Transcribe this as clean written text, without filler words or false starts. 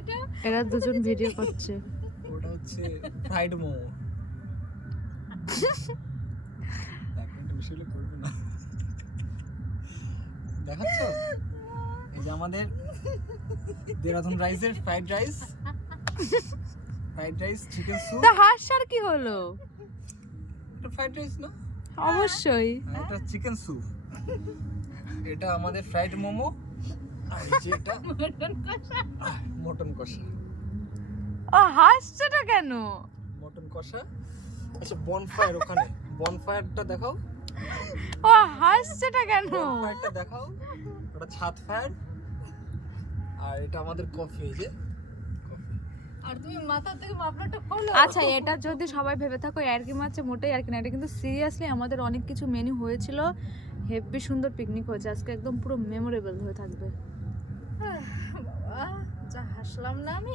এটা? এরা দুজন ভিডিও করছে। ওটা হচ্ছে ফ্রাইড মোমো। একটা বিষয় হলে করবে না। দেখাচ্ছ? এই যে আমাদের দেরাদুন রাইসের ফ্রাইড রাইস, চিকেন স্যুপ। তা হাঁসটার কি হলো? এটা ফ্রাইড রাইস না? অবশ্যই। এটা চিকেন স্যুপ। এটা আমাদের ফ্রাইড মোমো। আর এই যে এটা মটন কষা। ও হাঁসটা কেন? মটন কষা। আচ্ছা বনফায়ার ওখানে, বনফায়ারটা দেখাও। ও হাঁসটা কেন? বনফায়ারটা দেখাও। ওটা ছাদ ফায়ার। আর এটা আমাদের কফি, এই যে কফি। আর তুমি মাথা থেকে মাফলারটা খোলো। আচ্ছা এটা যদি সবাই ভেবে থাকো ইয়ার্কি মারছে, মোটেই ইয়ার্কি না, এটা কিন্তু সিরিয়াসলি আমাদের অনেক কিছু মেনু হয়েছিল, হেভি সুন্দর পিকনিক হয়েছে, আজকে একদম পুরো মেমোরেবল হয়ে থাকবে। বাবা যা হাসলাম না আমি।